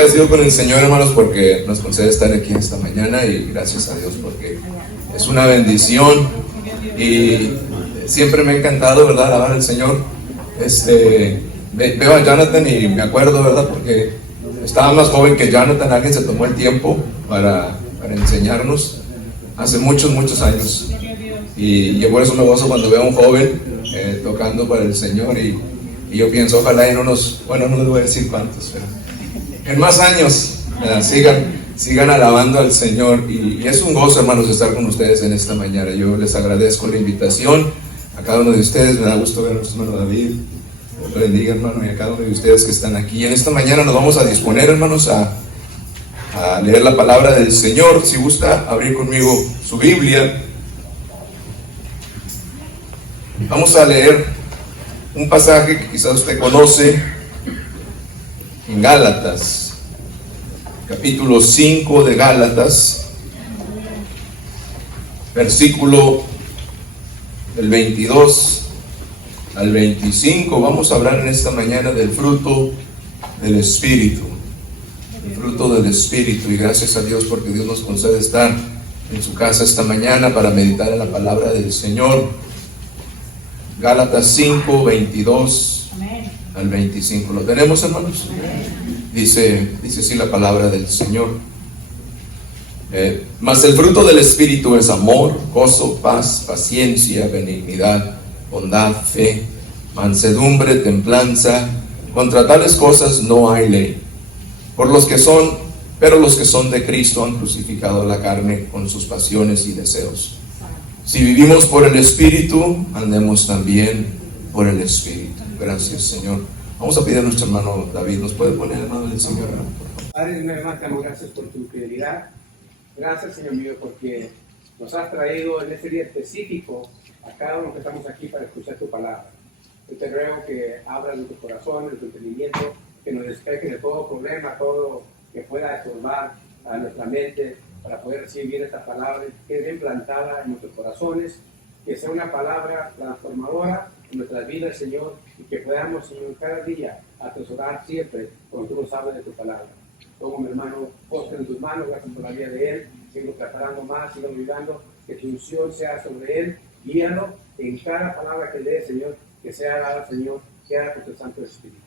agradecido con el Señor, hermanos, porque nos concede estar aquí esta mañana, y gracias a Dios porque es una bendición. Y siempre me ha encantado, ¿verdad?, alabar al Señor. Veo a Jonathan y me acuerdo, ¿verdad?, porque estaba más joven que Jonathan. Alguien se tomó el tiempo para enseñarnos hace muchos años. Y yo por eso me gozo cuando veo a un joven tocando para el Señor. Y yo pienso, ojalá en unos, bueno, no les voy a decir cuántos, pero en más años sigan alabando al Señor. Y es un gozo, hermanos, estar con ustedes en esta mañana. Yo les agradezco la invitación a cada uno de ustedes. Me da gusto ver a nuestro hermano David. Dios lo bendiga, hermano, y a cada uno de ustedes que están aquí. En esta mañana nos vamos a disponer, hermanos, a leer la palabra del Señor. Si gusta abrir conmigo su Biblia, vamos a leer un pasaje que quizás usted conoce, en Gálatas, capítulo 5 de Gálatas, versículo del 22 al 25. Vamos a hablar en esta mañana del fruto del Espíritu. El fruto del Espíritu. Y gracias a Dios porque Dios nos concede estar en su casa esta mañana para meditar en la palabra del Señor. Gálatas 5, 22 al 25. ¿Lo tenemos, hermanos? Dice así la palabra del Señor. Mas el fruto del Espíritu es amor, gozo, paz, paciencia, benignidad, bondad, fe, mansedumbre, templanza. Contra tales cosas no hay ley. Pero los que son de Cristo han crucificado la carne con sus pasiones y deseos. Si vivimos por el Espíritu, andemos también por el Espíritu. Gracias, Señor. Vamos a pedir a nuestro hermano David. ¿Nos puede poner el hermano del Señor? Padre, una vez más te damos gracias por tu fidelidad. Gracias, Señor mío, porque nos has traído en este día específico a cada uno que estamos aquí para escuchar tu palabra. Yo te ruego que abras nuestro corazón, nuestro entendimiento, que nos despeje de todo problema, todo que pueda estorbar a nuestra mente, para poder recibir esta palabra que quede bien plantada en nuestros corazones, que sea una palabra transformadora en nuestras vidas, Señor, y que podamos, Señor, cada día atesorar siempre cuando tú nos hablas de tu palabra. Tomo mi hermano Oscar en tus manos, gracias por la vida de él, sigo preparando más, sigo ayudando, que tu unción sea sobre él, guíalo en cada palabra que lee, Señor, que sea dada, Señor, sea por tu Santo Espíritu.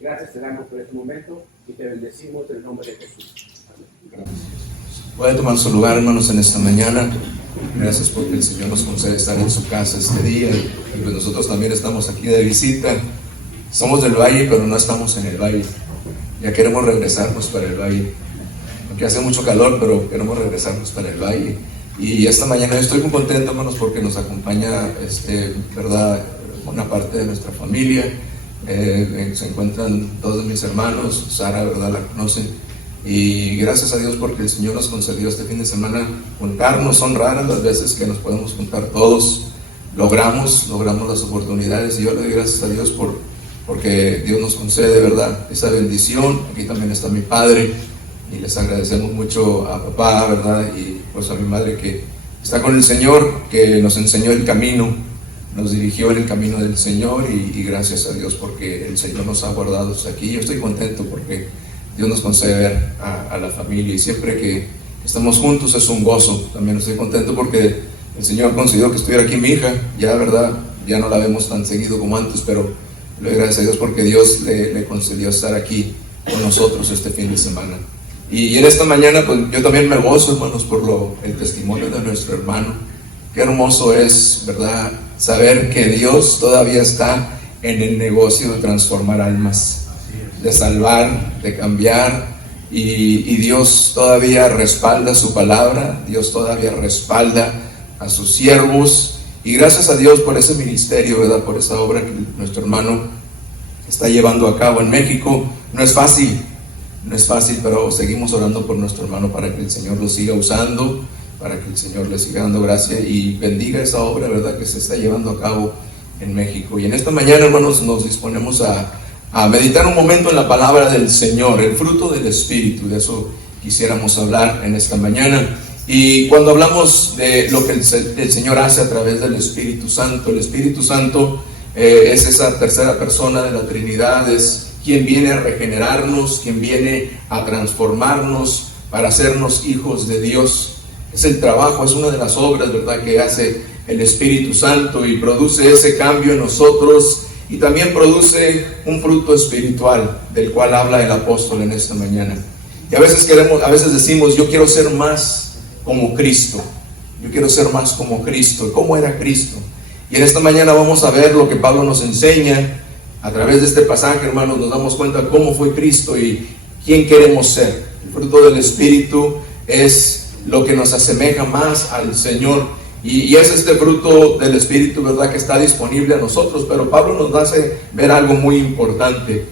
Gracias te damos por este momento y te bendecimos en el nombre de Jesús. Amén. Gracias. Puede tomar su lugar, hermanos, en esta mañana. Gracias porque el Señor nos concede estar en su casa este día. Y pues nosotros también estamos aquí de visita. Somos del valle, pero no estamos en el valle. Ya queremos regresarnos para el valle. Aunque hace mucho calor, pero queremos regresarnos para el valle. Y esta mañana estoy muy contento, hermanos, porque nos acompaña, ¿verdad?, una parte de nuestra familia. Se encuentran todos mis hermanos. Sara, ¿verdad?, la conocen. Y gracias a Dios porque el Señor nos concedió este fin de semana juntarnos. Son raras las veces que nos podemos juntar todos. Logramos las oportunidades, y yo le doy gracias a Dios porque Dios nos concede, ¿verdad?, esa bendición. Aquí también está mi padre y les agradecemos mucho a papá, ¿verdad?, y pues a mi madre que está con el Señor, que nos enseñó el camino, nos dirigió en el camino del Señor, y gracias a Dios porque el Señor nos ha guardado hasta aquí. Yo estoy contento porque Dios nos concede ver a la familia, y siempre que estamos juntos es un gozo. También estoy contento porque el Señor concedió que estuviera aquí mi hija. Ya, verdad, ya no la vemos tan seguido como antes, pero le doy gracias a Dios porque Dios le concedió estar aquí con nosotros este fin de semana. Y en esta mañana, pues yo también me gozo, hermanos, por el testimonio de nuestro hermano. Qué hermoso es, ¿verdad?, saber que Dios todavía está en el negocio de transformar almas, de salvar, de cambiar, y Dios todavía respalda su palabra. Dios todavía respalda a sus siervos, y gracias a Dios por ese ministerio, ¿verdad?, por esa obra que nuestro hermano está llevando a cabo en México. No es fácil, pero seguimos orando por nuestro hermano para que el Señor lo siga usando, para que el Señor le siga dando gracia y bendiga esa obra, ¿verdad?, que se está llevando a cabo en México. Y en esta mañana, hermanos, nos disponemos a meditar un momento en la palabra del Señor, el fruto del Espíritu. De eso quisiéramos hablar en esta mañana. Y cuando hablamos de lo que el Señor hace a través del Espíritu Santo, el Espíritu Santo es esa tercera persona de la Trinidad, es quien viene a regenerarnos, quien viene a transformarnos para hacernos hijos de Dios. Es el trabajo, es una de las obras, ¿verdad?, que hace el Espíritu Santo y produce ese cambio en nosotros, y también produce un fruto espiritual del cual habla el apóstol en esta mañana. Y a veces decimos, yo quiero ser más como Cristo, yo quiero ser más como Cristo. ¿Cómo era Cristo? Y en esta mañana vamos a ver lo que Pablo nos enseña. A través de este pasaje, hermanos, nos damos cuenta cómo fue Cristo y quién queremos ser. El fruto del Espíritu es lo que nos asemeja más al Señor, y es este fruto del Espíritu, ¿verdad?, que está disponible a nosotros. Pero Pablo nos hace ver algo muy importante.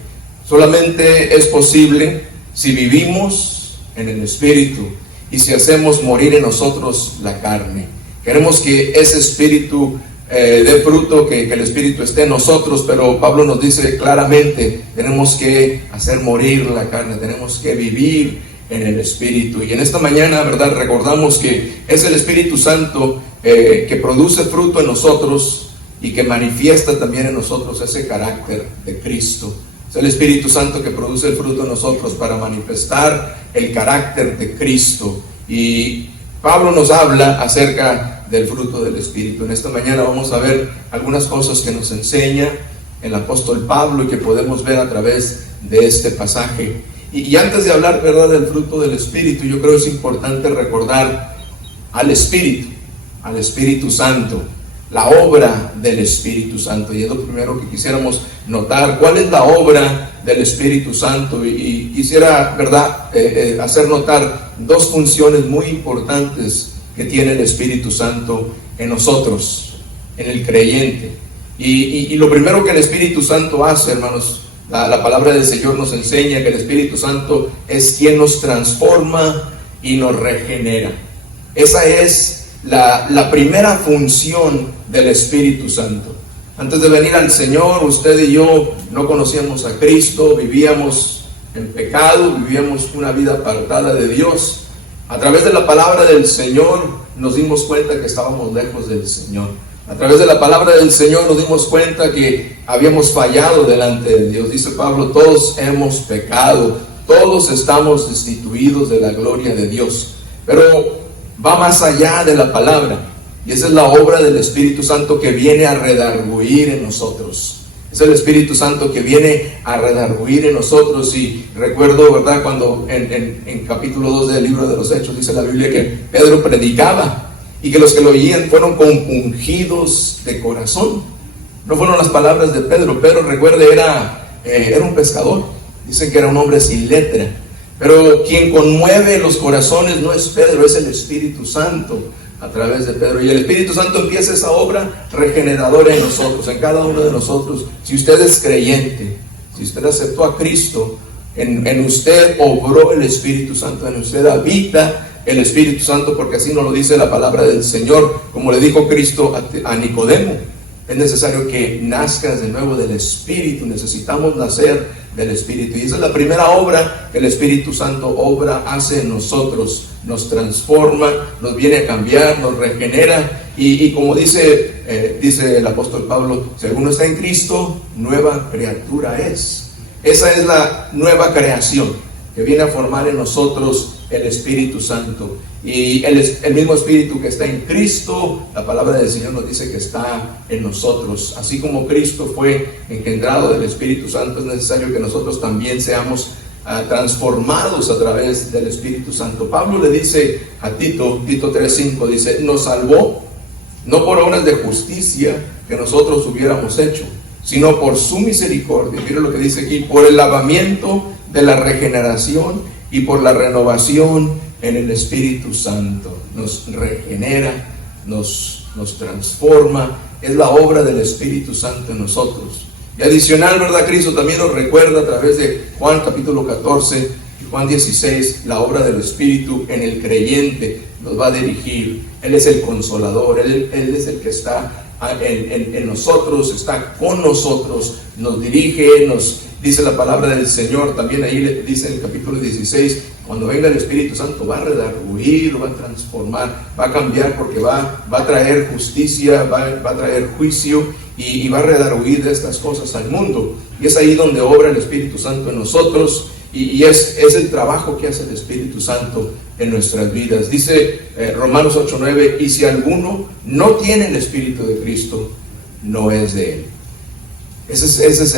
Solamente es posible si vivimos en el Espíritu y si hacemos morir en nosotros la carne. Queremos que ese Espíritu dé fruto, que el Espíritu esté en nosotros, pero Pablo nos dice claramente, tenemos que hacer morir la carne, tenemos que vivir en el Espíritu. Y en esta mañana, ¿verdad?, recordamos que es el Espíritu Santo que produce fruto en nosotros y que manifiesta también en nosotros ese carácter de Cristo. Es el Espíritu Santo que produce el fruto en nosotros para manifestar el carácter de Cristo. Y Pablo nos habla acerca del fruto del Espíritu. En esta mañana vamos a ver algunas cosas que nos enseña el apóstol Pablo y que podemos ver a través de este pasaje. Y antes de hablar, ¿verdad?, del fruto del Espíritu, yo creo que es importante recordar al Espíritu Santo, la obra del Espíritu Santo. Y es lo primero que quisiéramos notar, ¿cuál es la obra del Espíritu Santo? Y quisiera, ¿verdad?, hacer notar dos funciones muy importantes que tiene el Espíritu Santo en nosotros, en el creyente. Y lo primero que el Espíritu Santo hace, hermanos, la palabra del Señor nos enseña que el Espíritu Santo es quien nos transforma y nos regenera. Esa es la primera función del Espíritu Santo. Antes de venir al Señor, usted y yo no conocíamos a Cristo, vivíamos en pecado, vivíamos una vida apartada de Dios. A través de la palabra del Señor nos dimos cuenta que estábamos lejos del Señor. A través de la palabra del Señor nos dimos cuenta que habíamos fallado delante de Dios. Dice Pablo, todos hemos pecado, todos estamos destituidos de la gloria de Dios. Pero va más allá de la palabra, y esa es la obra del Espíritu Santo que viene a redarguir en nosotros. Es el Espíritu Santo que viene a redarguir en nosotros. Y recuerdo, ¿verdad?, cuando en capítulo 2 del libro de los Hechos dice la Biblia que Pedro predicaba y que los que lo oían fueron compungidos de corazón. No fueron las palabras de Pedro. Pedro, recuerde, era un pescador. Dicen que era un hombre sin letra. Pero quien conmueve los corazones no es Pedro, es el Espíritu Santo a través de Pedro. Y el Espíritu Santo empieza esa obra regeneradora en nosotros, en cada uno de nosotros. Si usted es creyente, si usted aceptó a Cristo, en usted obró el Espíritu Santo, en usted habita el Espíritu Santo, porque así nos lo dice la palabra del Señor. Como le dijo Cristo a Nicodemo, es necesario que nazcas de nuevo del Espíritu. Necesitamos nacer del Espíritu, y esa es la primera obra que el Espíritu Santo hace en nosotros. Nos transforma, nos viene a cambiar, nos regenera, y como dice el apóstol Pablo, si alguno está en Cristo, nueva criatura es. Esa es la nueva creación que viene a formar en nosotros el Espíritu Santo. Y el mismo Espíritu que está en Cristo, la palabra del Señor nos dice que está en nosotros. Así como Cristo fue engendrado del Espíritu Santo, es necesario que nosotros también seamos transformados a través del Espíritu Santo. Pablo le dice a Tito 3:5, dice, nos salvó no por obras de justicia que nosotros hubiéramos hecho, sino por su misericordia. Mire lo que dice aquí, por el lavamiento de la regeneración y por la renovación en el Espíritu Santo. Nos regenera, nos transforma. Es la obra del Espíritu Santo en nosotros. Y adicional, ¿verdad? Cristo también nos recuerda a través de Juan capítulo 14 y Juan 16, la obra del Espíritu en el creyente. Nos va a dirigir. Él es el consolador, Él es el que está en nosotros, está con nosotros, nos dirige, dice la palabra del Señor, también ahí le dice en el capítulo 16, cuando venga el Espíritu Santo va a redarguir, va a transformar, va a cambiar, porque va a traer justicia, va a traer juicio y va a redarguir de estas cosas al mundo. Y es ahí donde obra el Espíritu Santo en nosotros, y es el trabajo que hace el Espíritu Santo en nuestras vidas. Dice Romanos 8:9, y si alguno no tiene el Espíritu de Cristo, no es de él. Esa es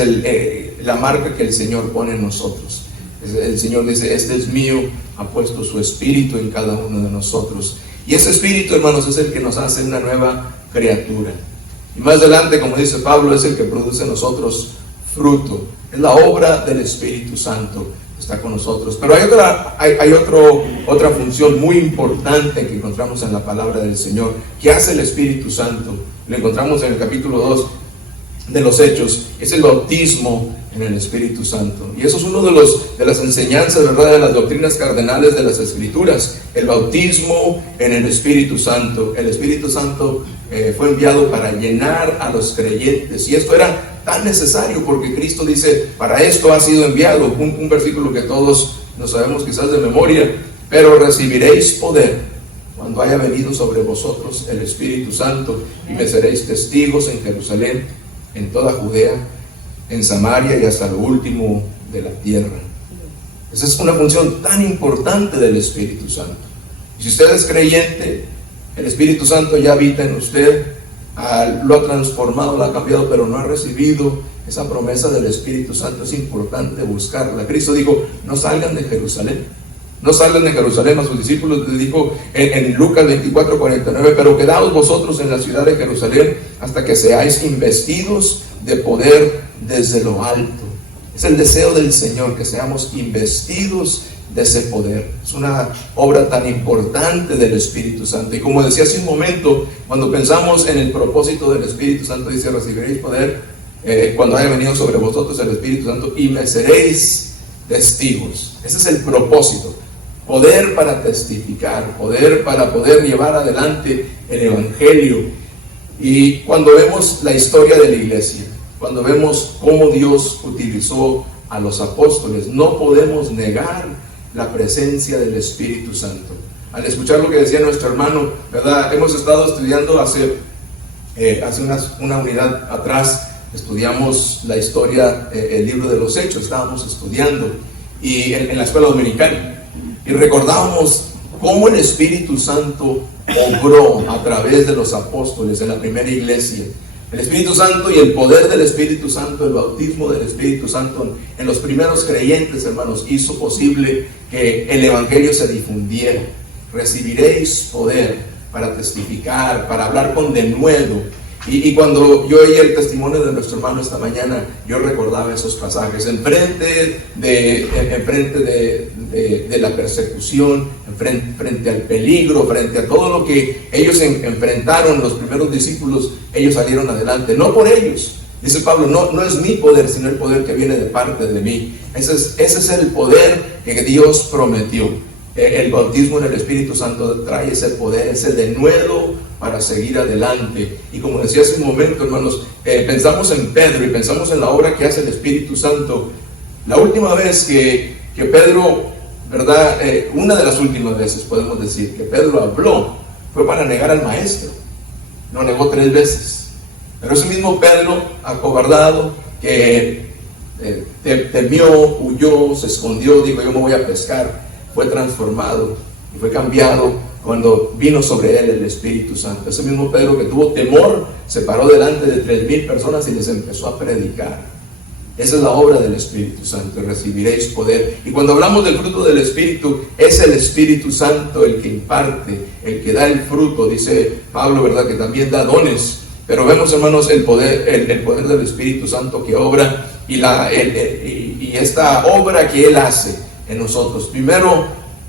la marca que el Señor pone en nosotros. El Señor dice, este es mío, ha puesto su Espíritu en cada uno de nosotros. Y ese Espíritu, hermanos, es el que nos hace una nueva criatura. Y más adelante, como dice Pablo, es el que produce en nosotros fruto. Es la obra del Espíritu Santo que está con nosotros. Pero hay otra función muy importante que encontramos en la palabra del Señor, que hace el Espíritu Santo. Lo encontramos en el capítulo 2 de los Hechos, es el bautismo en el Espíritu Santo. Y eso es uno de las enseñanzas, ¿verdad?, de las doctrinas cardenales de las Escrituras, el bautismo en el Espíritu Santo. El Espíritu Santo fue enviado para llenar a los creyentes, y esto era tan necesario porque Cristo dice, para esto ha sido enviado, un versículo que todos no sabemos quizás de memoria, pero recibiréis poder cuando haya venido sobre vosotros el Espíritu Santo, y me seréis testigos en Jerusalén, en toda Judea, en Samaria y hasta lo último de la tierra. Esa es una función tan importante del Espíritu Santo. Y si usted es creyente, el Espíritu Santo ya habita en usted, lo ha transformado, lo ha cambiado, pero no ha recibido esa promesa del Espíritu Santo. Es importante buscarla. Cristo dijo, no salgan de Jerusalén. No salgan de Jerusalén. A sus discípulos les dijo en Lucas 24:49, pero quedaos vosotros en la ciudad de Jerusalén hasta que seáis investidos de poder desde lo alto. Es el deseo del Señor, que seamos investidos de ese poder. Es una obra tan importante del Espíritu Santo. Y como decía hace un momento, cuando pensamos en el propósito del Espíritu Santo, dice, recibiréis poder cuando haya venido sobre vosotros el Espíritu Santo, y me seréis testigos. Ese es el propósito. Poder para testificar, poder para poder llevar adelante el Evangelio. Y cuando vemos la historia de la iglesia, cuando vemos cómo Dios utilizó a los apóstoles, no podemos negar la presencia del Espíritu Santo. Al escuchar lo que decía nuestro hermano, ¿verdad? Hemos estado estudiando hace una unidad atrás, estudiamos la historia, el libro de los Hechos, estábamos estudiando y en la escuela dominical. Y recordábamos cómo el Espíritu Santo obró a través de los apóstoles en la primera iglesia. El Espíritu Santo y el poder del Espíritu Santo, el bautismo del Espíritu Santo en los primeros creyentes, hermanos, hizo posible que el Evangelio se difundiera. Recibiréis poder para testificar, para hablar con denuedo. Y cuando yo oí el testimonio de nuestro hermano esta mañana, yo recordaba esos pasajes, enfrente de la persecución, frente al peligro, frente a todo lo que ellos enfrentaron, los primeros discípulos, ellos salieron adelante, no por ellos. Dice Pablo, no es mi poder, sino el poder que viene de parte de mí. Ese es el poder que Dios prometió. El bautismo en el Espíritu Santo trae ese poder, ese denuedo para seguir adelante. Y como decía hace un momento, hermanos, pensamos en Pedro y pensamos en la obra que hace el Espíritu Santo. La última vez que Pedro, ¿verdad? Una de las últimas veces podemos decir que Pedro habló fue para negar al maestro. Lo negó 3 veces. Pero ese mismo Pedro, acobardado, que temió, huyó, se escondió, dijo, yo me voy a pescar, fue transformado y fue cambiado cuando vino sobre él el Espíritu Santo. Ese mismo Pedro que tuvo temor, se paró delante de 3,000 personas y les empezó a predicar. Esa es la obra del Espíritu Santo, recibiréis poder. Y cuando hablamos del fruto del Espíritu, es el Espíritu Santo el que imparte, el que da el fruto. Dice Pablo, ¿verdad?, que también da dones. Pero vemos, hermanos, el poder del Espíritu Santo que obra y esta obra que Él hace en nosotros. Primero,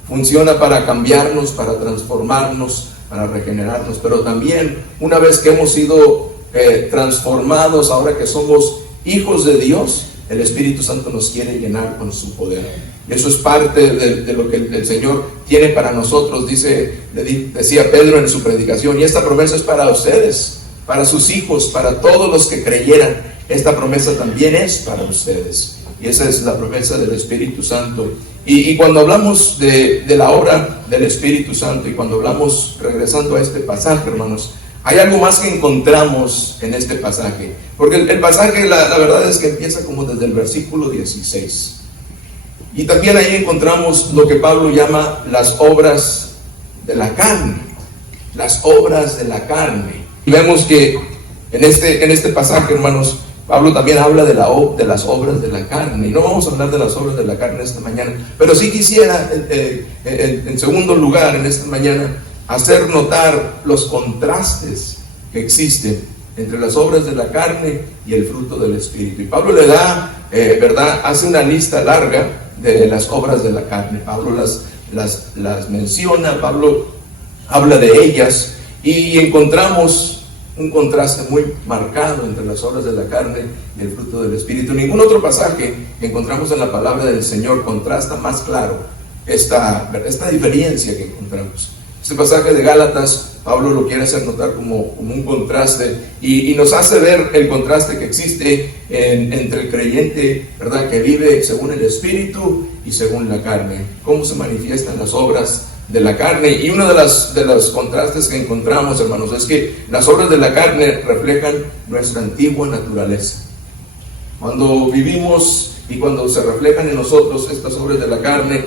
funciona para cambiarnos, para transformarnos, para regenerarnos, pero también una vez que hemos sido transformados, ahora que somos hijos de Dios, el Espíritu Santo nos quiere llenar con su poder. Y eso es parte de lo que el Señor tiene para nosotros. Decía Pedro en su predicación, y esta promesa es para ustedes, para sus hijos, para todos los que creyeran. Esta promesa también es para ustedes. y esa es la promesa del Espíritu Santo. Y cuando hablamos de la obra del Espíritu Santo, y cuando hablamos, regresando a este pasaje, hermanos, hay algo más que encontramos en este pasaje, porque el pasaje, la verdad es que empieza como desde el versículo 16, y también ahí encontramos lo que Pablo llama las obras de la carne, las obras de la carne. Y vemos que en este pasaje, hermanos, Pablo también habla de las obras de la carne, y no vamos a hablar de las obras de la carne esta mañana, pero sí quisiera, en segundo lugar, en esta mañana, hacer notar los contrastes que existen entre las obras de la carne y el fruto del Espíritu. Y Pablo le da, ¿verdad? Hace una lista larga de las obras de la carne. Pablo las menciona, Pablo habla de ellas, y encontramos un contraste muy marcado entre las obras de la carne y el fruto del Espíritu. Ningún otro pasaje que encontramos en la palabra del Señor contrasta más claro esta diferencia que encontramos. Este pasaje de Gálatas, Pablo lo quiere hacer notar como un contraste, y nos hace ver el contraste que existe entre el creyente, ¿verdad?, que vive según el Espíritu y según la carne, cómo se manifiestan las obras de la carne. Y uno de los contrastes que encontramos, hermanos, es que las obras de la carne reflejan nuestra antigua naturaleza. Cuando vivimos y cuando se reflejan en nosotros estas obras de la carne,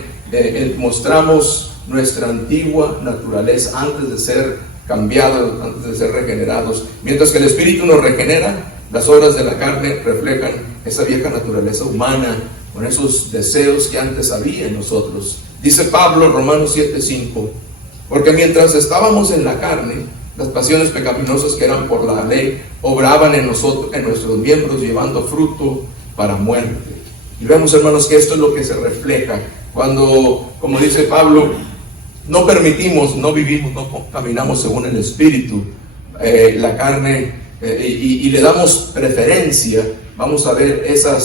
mostramos nuestra antigua naturaleza antes de ser cambiados, antes de ser regenerados. Mientras que el Espíritu nos regenera, las obras de la carne reflejan esa vieja naturaleza humana, con esos deseos que antes había en nosotros. Dice Pablo, Romanos 7:5, porque mientras estábamos en la carne, las pasiones pecaminosas que eran por la ley obraban en nosotros, en nuestros miembros, llevando fruto para muerte. Y vemos, hermanos, que esto es lo que se refleja cuando, como dice Pablo, no permitimos, no vivimos, no caminamos según el Espíritu, la carne, y le damos preferencia. Vamos a ver esa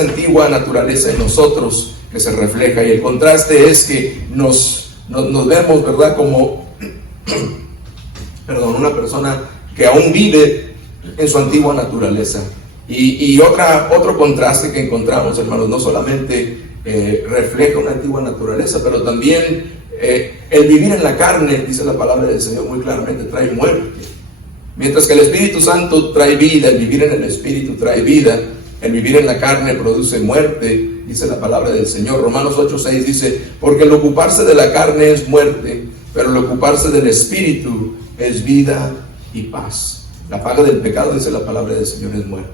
antigua naturaleza en nosotros que se refleja, y el contraste es que nos vemos, ¿verdad?, como una persona que aún vive en su antigua naturaleza. Y otro contraste que encontramos, hermanos, no solamente refleja una antigua naturaleza, pero también el vivir en la carne, dice la palabra del Señor muy claramente, trae muerte. Mientras que el Espíritu Santo trae vida, el vivir en el Espíritu trae vida, el vivir en la carne produce muerte, dice la palabra del Señor. Romanos 8:6 dice, porque el ocuparse de la carne es muerte, pero el ocuparse del Espíritu es vida y paz. La paga del pecado, dice la palabra del Señor, es muerte.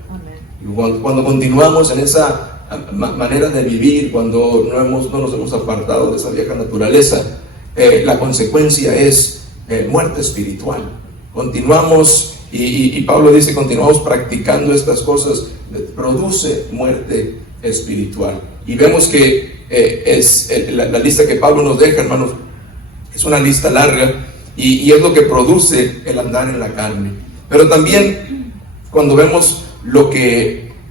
Y cuando continuamos en esa manera de vivir, cuando no nos hemos apartado de esa vieja naturaleza, la consecuencia es muerte espiritual. Continuamos, y Pablo dice, continuamos practicando estas cosas, produce muerte espiritual. Y vemos que la lista que Pablo nos deja, hermanos, es una lista larga, y es lo que produce el andar en la carne. Pero también cuando vemos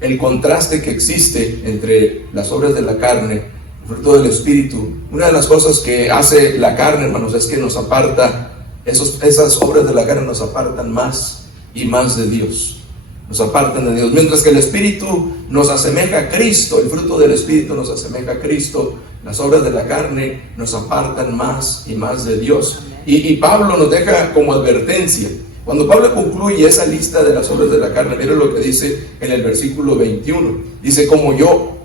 el contraste que existe entre las obras de la carne, el fruto del Espíritu, una de las cosas que hace la carne, hermanos, es que nos aparta, esas obras de la carne nos apartan más y más de Dios, nos apartan de Dios. Mientras que el Espíritu nos asemeja a Cristo, el fruto del Espíritu nos asemeja a Cristo, las obras de la carne nos apartan más y más de Dios. Y Pablo nos deja como advertencia. Cuando Pablo concluye esa lista de las obras de la carne, miren lo que dice en el versículo 21. Dice, como yo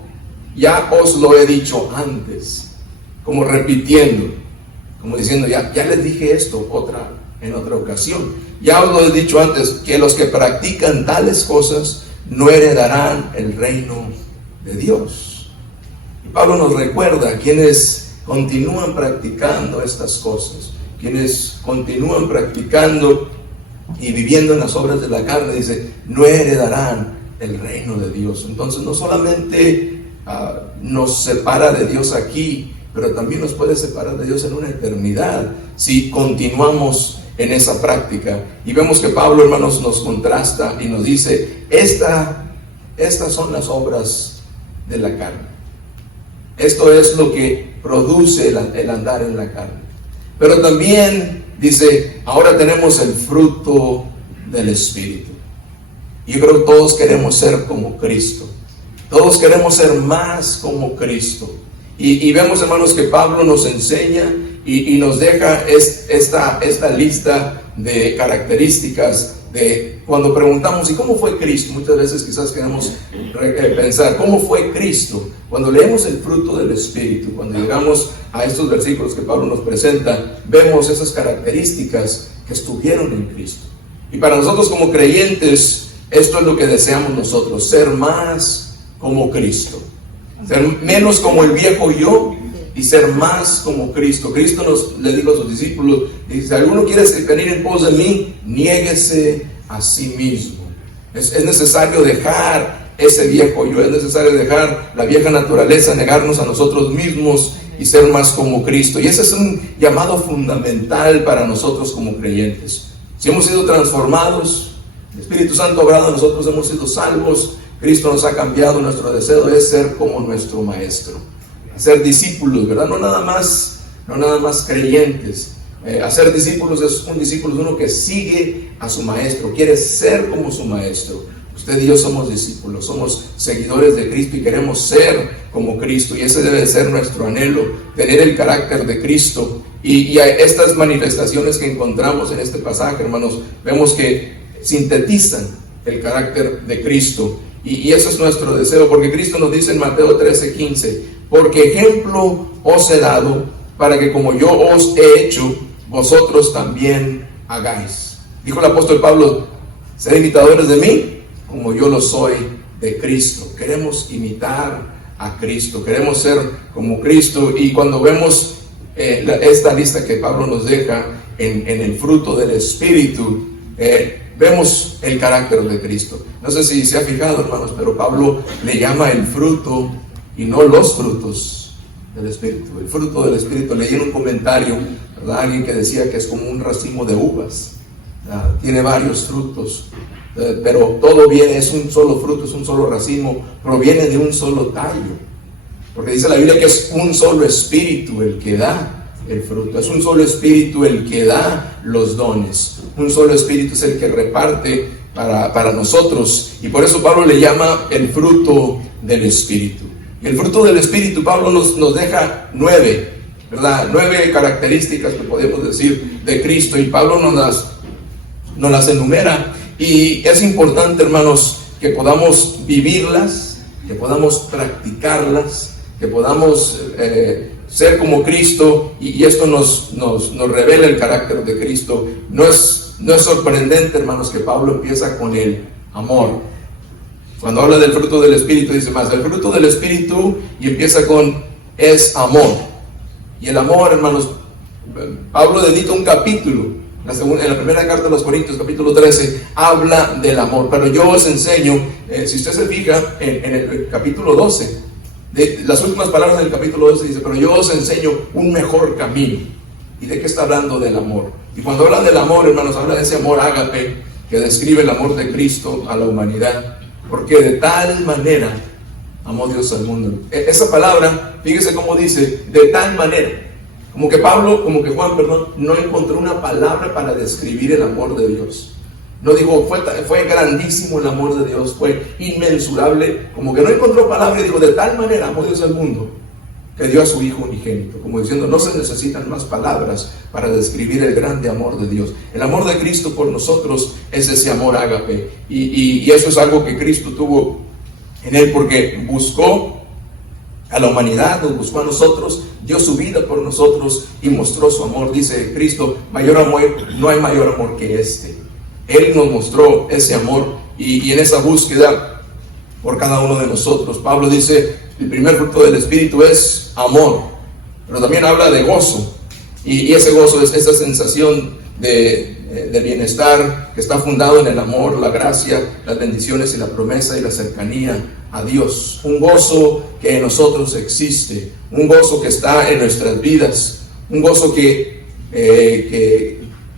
ya os lo he dicho antes, como repitiendo, como diciendo, ya les dije esto en otra ocasión. Ya os lo he dicho antes, que los que practican tales cosas no heredarán el reino de Dios. Y Pablo nos recuerda, quienes continúan practicando estas cosas, quienes continúan practicando y viviendo en las obras de la carne, dice, no heredarán el reino de Dios. Entonces no solamente nos separa de Dios aquí, pero también nos puede separar de Dios en una eternidad si continuamos en esa práctica. Y vemos que Pablo, hermanos, nos contrasta y nos dice, estas son las obras de la carne. Esto es lo que produce el andar en la carne. Pero también dice, ahora tenemos el fruto del Espíritu. Yo creo que todos queremos ser como Cristo. Todos queremos ser más como Cristo. Y vemos, hermanos, que Pablo nos enseña y nos deja esta lista de características de cuando preguntamos, ¿y cómo fue Cristo? Muchas veces quizás queremos pensar, ¿cómo fue Cristo? Cuando leemos el fruto del Espíritu, cuando llegamos a estos versículos que Pablo nos presenta, vemos esas características que estuvieron en Cristo. Y para nosotros como creyentes, esto es lo que deseamos nosotros, ser más como Cristo. Ser menos como el viejo yo y ser más como Cristo. Cristo le dijo a sus discípulos, dice, si alguno quiere venir en pos de mí, niéguese a sí mismo. Es necesario dejar ese viejo yo, es necesario dejar la vieja naturaleza, negarnos a nosotros mismos y ser más como Cristo. Y ese es un llamado fundamental para nosotros como creyentes. Si hemos sido transformados, el Espíritu Santo ha obrado en nosotros, hemos sido salvos, Cristo nos ha cambiado, nuestro deseo es ser como nuestro Maestro, ser discípulos, ¿verdad? No nada más creyentes. Hacer discípulos un discípulo es uno que sigue a su Maestro, quiere ser como su Maestro. Usted y yo somos discípulos, somos seguidores de Cristo y queremos ser como Cristo, y ese debe ser nuestro anhelo, tener el carácter de Cristo. Y estas manifestaciones que encontramos en este pasaje, hermanos, vemos que sintetizan el carácter de Cristo. Y ese es nuestro deseo, porque Cristo nos dice en Mateo 13:15, porque ejemplo os he dado, para que como yo os he hecho, vosotros también hagáis. Dijo el apóstol Pablo, sed imitadores de mí, como yo lo soy de Cristo. Queremos imitar a Cristo, queremos ser como Cristo. Y cuando vemos esta lista que Pablo nos deja en el fruto del Espíritu, vemos el carácter de Cristo. No sé si se ha fijado, hermanos, pero Pablo le llama el fruto y no los frutos del Espíritu. El fruto del Espíritu, leí en un comentario, ¿verdad?, alguien que decía que es como un racimo de uvas. Tiene varios frutos, pero todo viene, es un solo fruto, es un solo racimo, proviene de un solo tallo. Porque dice la Biblia que es un solo Espíritu el que da el fruto, es un solo Espíritu el que da los dones, un solo Espíritu es el que reparte para nosotros, y por eso Pablo le llama el fruto del Espíritu. Y el fruto del Espíritu, Pablo nos deja 9, ¿verdad? 9 características que podemos decir de Cristo, y Pablo nos las enumera, y es importante, hermanos, que podamos vivirlas, que podamos practicarlas, que podamos ser como Cristo, y esto nos revela el carácter de Cristo. No es sorprendente, hermanos, que Pablo empieza con el amor. Cuando habla del fruto del Espíritu, dice más, el fruto del Espíritu, y empieza con, es amor. Y el amor, hermanos, Pablo dedica un capítulo, en la primera carta de los Corintios, capítulo 13, habla del amor. Pero yo os enseño, si usted se fija, en el capítulo 12, las últimas palabras del capítulo 12 dice, pero yo os enseño un mejor camino. ¿Y de qué está hablando? Del amor. Y cuando habla del amor, hermanos, habla de ese amor ágape, que describe el amor de Cristo a la humanidad. Porque de tal manera amó Dios al mundo. Esa palabra, fíjese cómo dice, de tal manera. Como que Juan, no encontró una palabra para describir el amor de Dios. No dijo, fue grandísimo el amor de Dios, fue inmensurable. Como que no encontró palabra y dijo, de tal manera amó Dios al mundo, que dio a su Hijo unigénito. Como diciendo, no se necesitan más palabras para describir el grande amor de Dios. El amor de Cristo por nosotros es ese amor ágape. Y eso es algo que Cristo tuvo en Él, porque buscó a la humanidad, nos buscó a nosotros, dio su vida por nosotros y mostró su amor. Dice Cristo, mayor amor, no hay mayor amor que este. Él nos mostró ese amor, y en esa búsqueda por cada uno de nosotros, Pablo dice, el primer fruto del Espíritu es amor, pero también habla de gozo, y ese gozo es esa sensación de bienestar que está fundado en el amor, la gracia, las bendiciones y la promesa y la cercanía a Dios. Un gozo que en nosotros existe, un gozo que está en nuestras vidas, un gozo que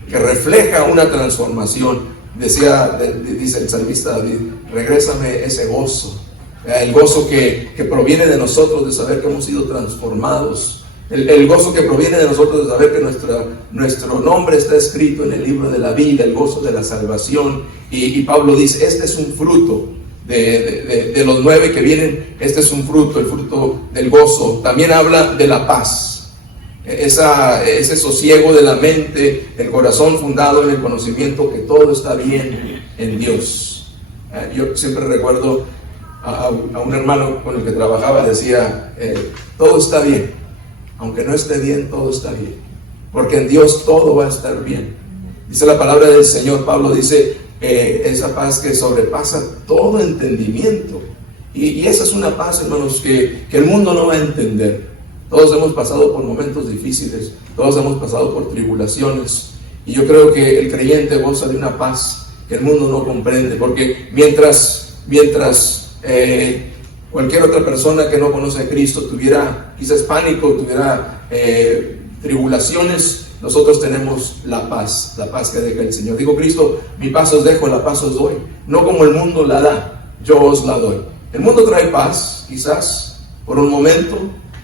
refleja una transformación. Dice el salmista David, regrésame ese gozo, el gozo que proviene de nosotros, de saber que hemos sido transformados, el gozo que proviene de nosotros, de saber que nuestro nombre está escrito en el libro de la vida, el gozo de la salvación. Y Pablo dice, este es un fruto de los 9 que vienen, este es un fruto, el fruto del gozo. También habla de la paz, ese sosiego de la mente, el corazón fundado en el conocimiento que todo está bien en Dios. Yo siempre recuerdo a un hermano con el que trabajaba, decía, todo está bien, aunque no esté bien, todo está bien, porque en Dios todo va a estar bien. Dice la palabra del Señor, Pablo dice, esa paz que sobrepasa todo entendimiento. Y esa es una paz, hermanos, que el mundo no va a entender. Todos hemos pasado por momentos difíciles, todos hemos pasado por tribulaciones, y yo creo que el creyente goza de una paz que el mundo no comprende, porque mientras cualquier otra persona que no conoce a Cristo tuviera quizás pánico, tuviera tribulaciones, nosotros tenemos la paz que deja el Señor. Dijo Cristo, mi paz os dejo, la paz os doy, no como el mundo la da, yo os la doy. El mundo trae paz, quizás, por un momento,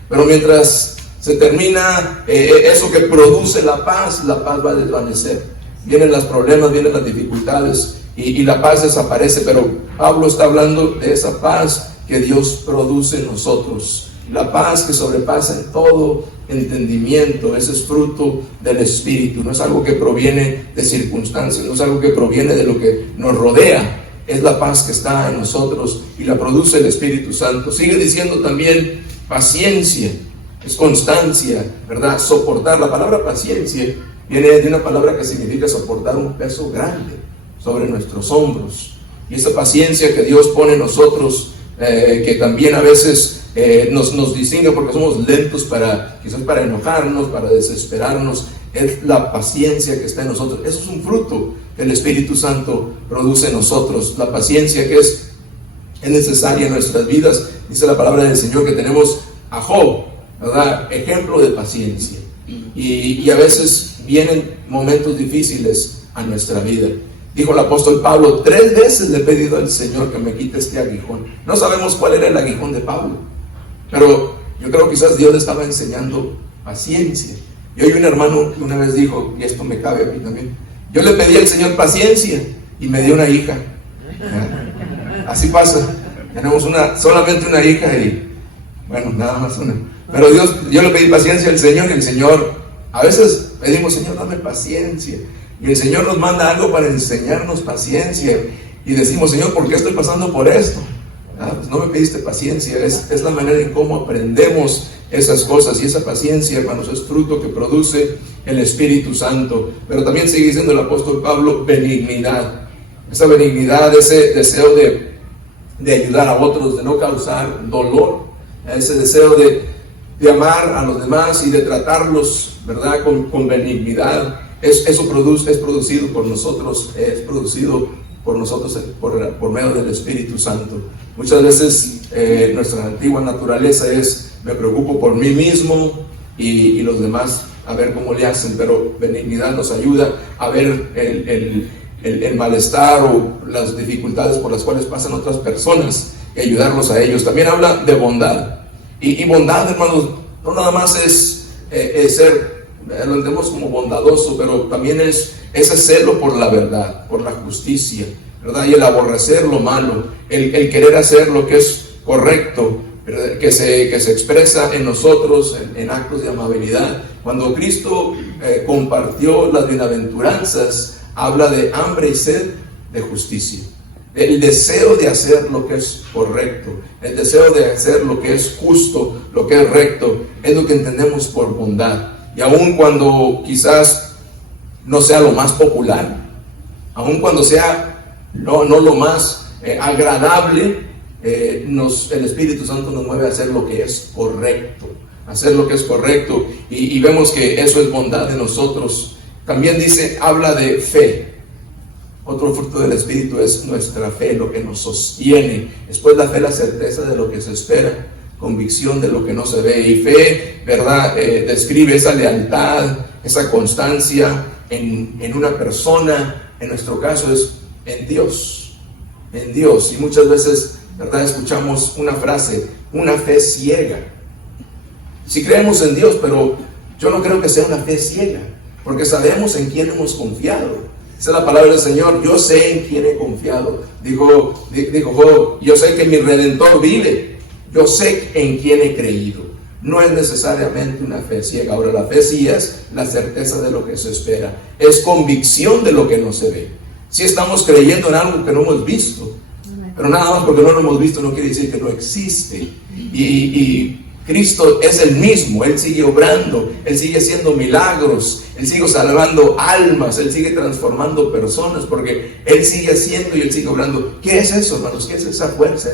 pero mientras se termina eso que produce la paz va a desvanecer. Vienen los problemas, vienen las dificultades y la paz desaparece, pero Pablo está hablando de esa paz que Dios produce en nosotros. La paz que sobrepasa en todo entendimiento. Ese es fruto del Espíritu, no es algo que proviene de circunstancias, no es algo que proviene de lo que nos rodea. Es la paz que está en nosotros y la produce el Espíritu Santo. Sigue diciendo también paciencia, es constancia, ¿verdad? Soportar. La palabra paciencia viene de una palabra que significa soportar un peso grande sobre nuestros hombros. Y esa paciencia que Dios pone en nosotros, que también a veces nos distingue porque somos lentos quizás para enojarnos, para desesperarnos, es la paciencia que está en nosotros. Eso es un fruto que el Espíritu Santo produce en nosotros. La paciencia que es necesaria en nuestras vidas. Dice la palabra del Señor que tenemos a Job, ¿verdad? Ejemplo de paciencia. Y a veces vienen momentos difíciles a nuestra vida. Dijo el apóstol Pablo, 3 veces le he pedido al Señor que me quite este aguijón. No sabemos cuál era el aguijón de Pablo, pero yo creo que quizás Dios le estaba enseñando paciencia. Y hoy un hermano una vez dijo, y esto me cabe a mí también, yo le pedí al Señor paciencia y me dio una hija. Así pasa, tenemos solamente una hija y bueno, nada más una. Pero yo le pedí paciencia al Señor y el Señor, a veces pedimos, Señor, dame paciencia. Y el Señor nos manda algo para enseñarnos paciencia. Y decimos, Señor, ¿por qué estoy pasando por esto? Pues no me pediste paciencia. Es la manera en cómo aprendemos esas cosas. Y esa paciencia, hermanos, es fruto que produce el Espíritu Santo. Pero también sigue diciendo el apóstol Pablo, benignidad. Esa benignidad, ese deseo de ayudar a otros, de no causar dolor. Ese deseo de amar a los demás y de tratarlos, ¿verdad?, con benignidad. Eso es producido por nosotros, por medio del Espíritu Santo. Muchas veces nuestra antigua naturaleza es, me preocupo por mí mismo y los demás, a ver cómo le hacen, pero benignidad nos ayuda a ver el malestar o las dificultades por las cuales pasan otras personas y ayudarlos a ellos. También habla de bondad. Y bondad, hermanos, no nada más es ser, lo entendemos como bondadoso, pero también es ese celo por la verdad, por la justicia, ¿verdad? Y el aborrecer lo malo, el querer hacer lo que es correcto, que se expresa en nosotros en actos de amabilidad. Cuando Cristo compartió las bienaventuranzas, habla de hambre y sed de justicia. El deseo de hacer lo que es correcto, el deseo de hacer lo que es justo, lo que es recto, es lo que entendemos por bondad. Y aun cuando quizás no sea lo más popular, aun cuando sea no lo más agradable, el Espíritu Santo nos mueve a hacer lo que es correcto, hacer lo que es correcto, y vemos que eso es bondad de nosotros. También habla de fe. Otro fruto del Espíritu es nuestra fe, lo que nos sostiene. Después la fe, la certeza de lo que se espera, convicción de lo que no se ve. Y fe, ¿verdad?, describe esa lealtad, esa constancia en una persona. En nuestro caso es en Dios. Y muchas veces, ¿verdad?, escuchamos una frase, una fe ciega. Si creemos en Dios, pero yo no creo que sea una fe ciega, porque sabemos en quién hemos confiado. Esa es la palabra del Señor. Yo sé en quién he confiado. Dijo Job, yo sé que mi Redentor vive. Yo sé en quién he creído. No es necesariamente una fe ciega. Ahora, la fe sí es la certeza de lo que se espera. Es convicción de lo que no se ve. Si estamos creyendo en algo que no hemos visto, pero nada más porque no lo hemos visto no quiere decir que no existe. Y Cristo es el mismo. Él sigue obrando, Él sigue haciendo milagros, Él sigue salvando almas, Él sigue transformando personas, porque Él sigue haciendo y Él sigue obrando. ¿Qué es eso, hermanos? ¿Qué es esa fuerza,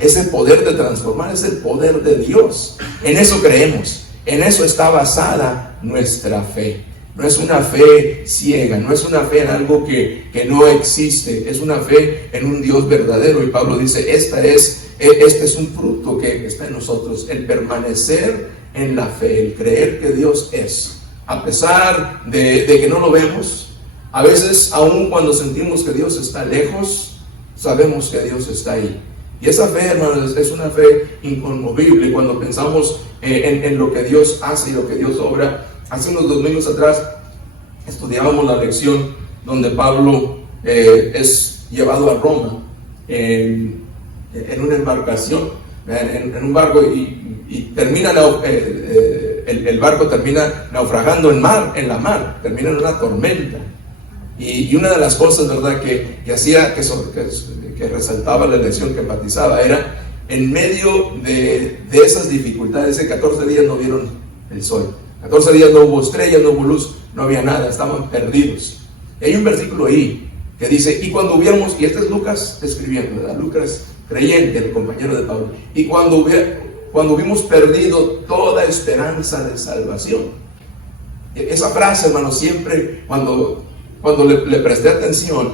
ese poder de transformar? Es el poder de Dios. En eso creemos, en eso está basada nuestra fe. No es una fe ciega, no es una fe en algo que no existe, es una fe en un Dios verdadero. Y Pablo dice, este es un fruto que está en nosotros, el permanecer en la fe, el creer que Dios es, a pesar de que no lo vemos. A veces, aun cuando sentimos que Dios está lejos, sabemos que Dios está ahí. Y esa fe, hermanos, es una fe inconmovible. Cuando pensamos en lo que Dios hace y lo que Dios obra. Hace unos domingos atrás estudiábamos la lección donde Pablo es llevado a Roma en una embarcación, en un barco, y termina el barco termina naufragando en la mar, termina en una tormenta. Y una de las cosas, ¿verdad?, que hacía, que resaltaba la lección, que enfatizaba, era en medio de esas dificultades. Hace 14 días no vieron el sol, 14 días no hubo estrellas, no hubo luz, no había nada, estaban perdidos. Y hay un versículo ahí que dice, y cuando hubiéramos, y este es Lucas escribiendo, ¿verdad? Lucas creyente, el compañero de Pablo, y cuando hubimos perdido toda esperanza de salvación. Esa frase, hermano, siempre cuando le presté atención,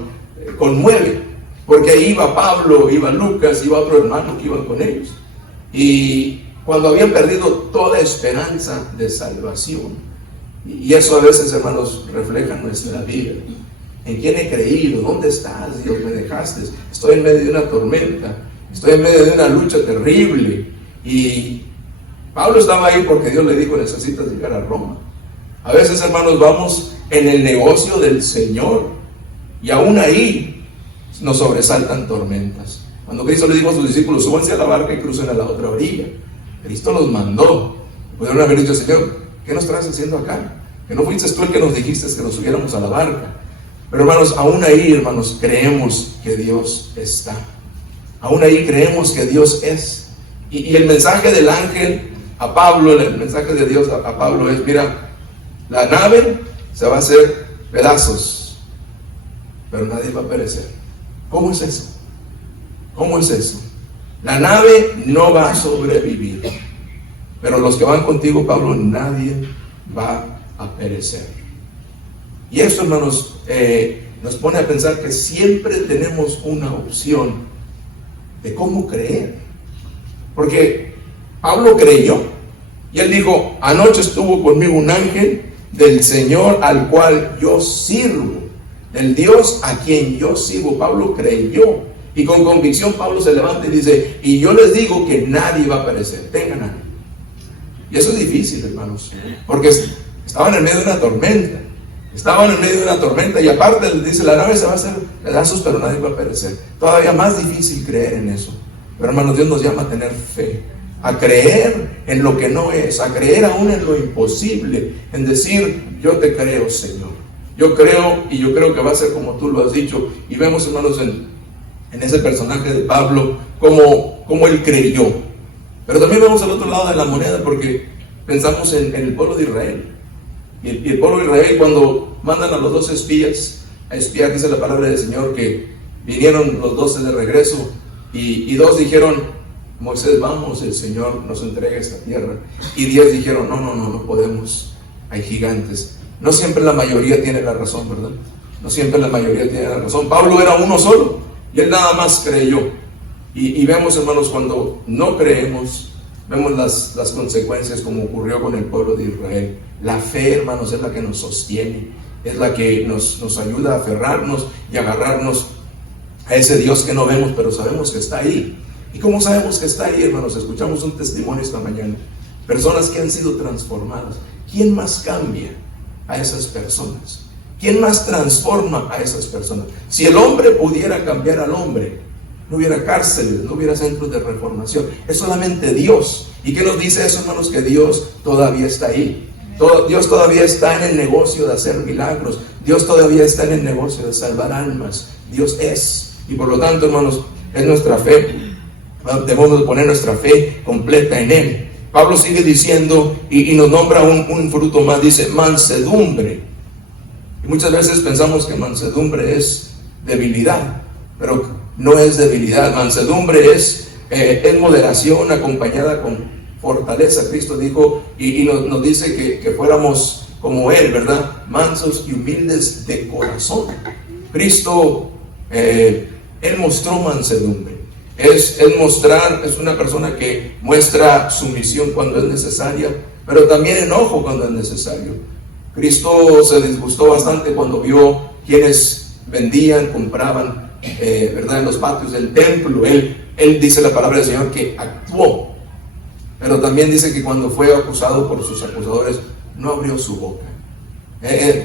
conmueve, porque ahí iba Pablo, iba Lucas, iba otro hermano que iban con ellos, y cuando habían perdido toda esperanza de salvación. Y eso a veces, hermanos, refleja nuestra vida. ¿En quién he creído? ¿Dónde estás? Dios, me dejaste. Estoy en medio de una tormenta, estoy en medio de una lucha terrible. Y Pablo estaba ahí porque Dios le dijo, necesitas llegar a Roma. A veces, hermanos, vamos en el negocio del Señor y aún ahí nos sobresaltan tormentas. Cuando Cristo le dijo a sus discípulos, súbanse a la barca y crucen a la otra orilla, Cristo los mandó. Pudieron haber dicho, Señor, ¿qué nos estás haciendo acá? Que no fuiste tú el que nos dijiste que nos subiéramos a la barca. Pero, hermanos, aún ahí, hermanos, creemos que Dios está. Aún ahí creemos que Dios es. Y el mensaje del ángel a Pablo, el mensaje de Dios a Pablo es, mira, la nave se va a hacer pedazos, pero nadie va a perecer. ¿Cómo es eso? ¿Cómo es eso? La nave no va a sobrevivir, pero los que van contigo, Pablo, nadie va a perecer. Y esto, hermanos, nos pone a pensar que siempre tenemos una opción de cómo creer. Porque Pablo creyó y él dijo, anoche estuvo conmigo un ángel del Señor al cual yo sirvo, del Dios a quien yo sirvo. Pablo creyó. Y con convicción Pablo se levanta y dice, y yo les digo que nadie va a perecer, tengan ánimo. Y eso es difícil, hermanos, porque estaban en medio de una tormenta. Estaban en medio de una tormenta y aparte dice, la nave se va a hacer pedazos, pero nadie va a perecer. Todavía más difícil creer en eso. Pero, hermanos, Dios nos llama a tener fe, a creer en lo que no es, a creer aún en lo imposible, en decir, yo te creo, Señor. Yo creo, y yo creo que va a ser como tú lo has dicho. Y vemos, hermanos, en ese personaje de Pablo, como él creyó. Pero también vemos el otro lado de la moneda, porque pensamos en el pueblo de Israel. Y el pueblo de Israel, cuando mandan a los 12 espías a espiar, dice la palabra del Señor, que vinieron los 12 de regreso, y 2 dijeron, Moisés, vamos, el Señor nos entrega esta tierra. Y 10 dijeron, no podemos, hay gigantes. No siempre la mayoría tiene la razón, ¿verdad? No siempre la mayoría tiene la razón. Pablo era uno solo, y él nada más creyó. Y vemos, hermanos, cuando no creemos, vemos las consecuencias, como ocurrió con el pueblo de Israel. La fe, hermanos, es la que nos sostiene, es la que nos ayuda a aferrarnos y agarrarnos a ese Dios que no vemos, pero sabemos que está ahí. ¿Y cómo sabemos que está ahí, hermanos? Escuchamos un testimonio esta mañana, personas que han sido transformadas. ¿Quién más cambia a esas personas? ¿quién más transforma a esas personas? Si el hombre pudiera cambiar al hombre, no hubiera cárceles, no hubiera centros de reformación. Es solamente Dios. ¿Y qué nos dice eso, hermanos? Que Dios todavía está ahí. Dios todavía está en el negocio de hacer milagros. Dios todavía está en el negocio de salvar almas. Dios es. Y por lo tanto, hermanos, es nuestra fe. Debemos poner nuestra fe completa en Él. Pablo sigue diciendo y nos nombra un fruto más. Dice mansedumbre. Y muchas veces pensamos que mansedumbre es debilidad, pero no es debilidad. Mansedumbre es moderación acompañada con fortaleza. Cristo dijo y nos dice que fuéramos como Él, ¿verdad? Mansos y humildes de corazón. Cristo, Él mostró mansedumbre. Es una persona que muestra sumisión cuando es necesaria, pero también enojo cuando es necesario. Cristo se disgustó bastante cuando vio quienes vendían, compraban, ¿verdad? En los patios del templo. Él dice la palabra del Señor que actuó, pero también dice que cuando fue acusado por sus acusadores, no abrió su boca.